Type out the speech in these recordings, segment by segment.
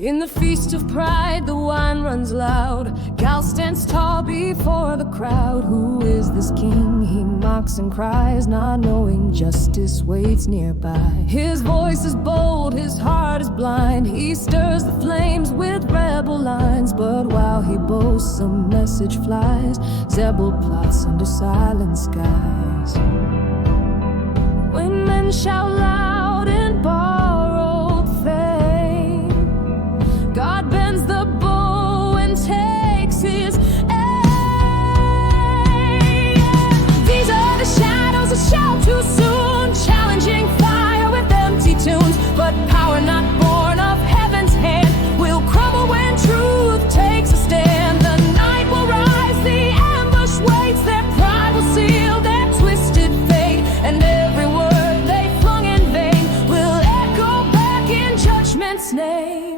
In the feast of pride, the wine runs loud. Gaal stands tall before the crowd. Who is this king? He mocks and cries, not knowing justice waits nearby. His voice is bold, his heart is blind. He stirs the flames with rebel lines. But while he boasts, a message flies. Zebul plots under silent skies. When men shout loud in borrowed fame, God bends the bow and takes his aim. These are the shadows that shout too soon, challenging fire with empty tunes. But power not born of heaven's hand will crumble when truth takes a stand. The night will rise, the ambush waits. Their pride will seal their twisted fate, and every word they flung in vain will echo back in judgment's name.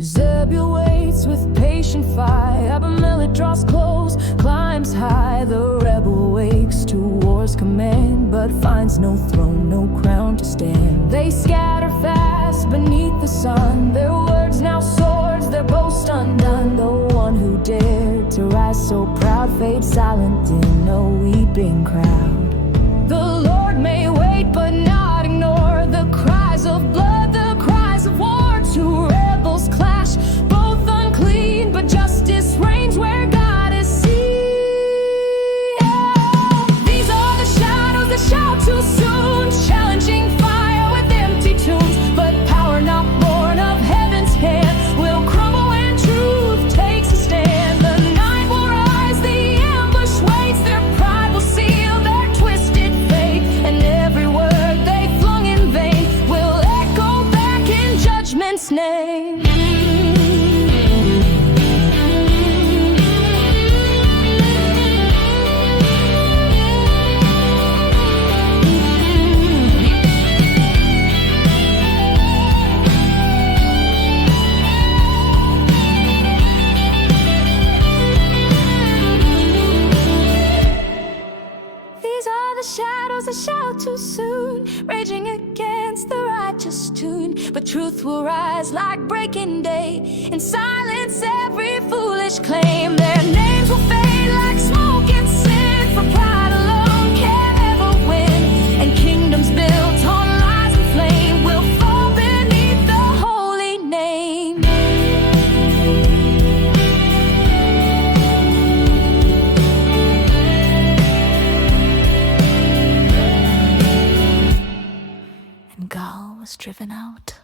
Zebul waits with patient fire. Abimelech draws close, climbs high. The rebel wakes to war's command, but finds no throne, no crown to stand. They scatter fast beneath the sun, their words now swords, their boast undone. The one who dared to rise so proud fades silent in a weeping crowd. The Lord may wait but not ignore the cries of blood, the cries of war. Two rebels clash, both unclean, but justice reigns where God is seen. These are the shadows that shout too soon, challenging fire with empty tunes. But power not born of heaven's hand will crumble when truth takes a stand. The night will rise, the ambush waits. Their pride will seal their twisted fate, and every word they flung in vain will echo back in judgment's name. These are the shadows that shout too soon, raging against the righteous tune. But truth will rise like breaking day and silence every foolish claim. Their names will fade like smoke in sin, for pride alone can ever win. And kingdoms built on lies and flame will fall beneath the holy name. And Gaal was driven out.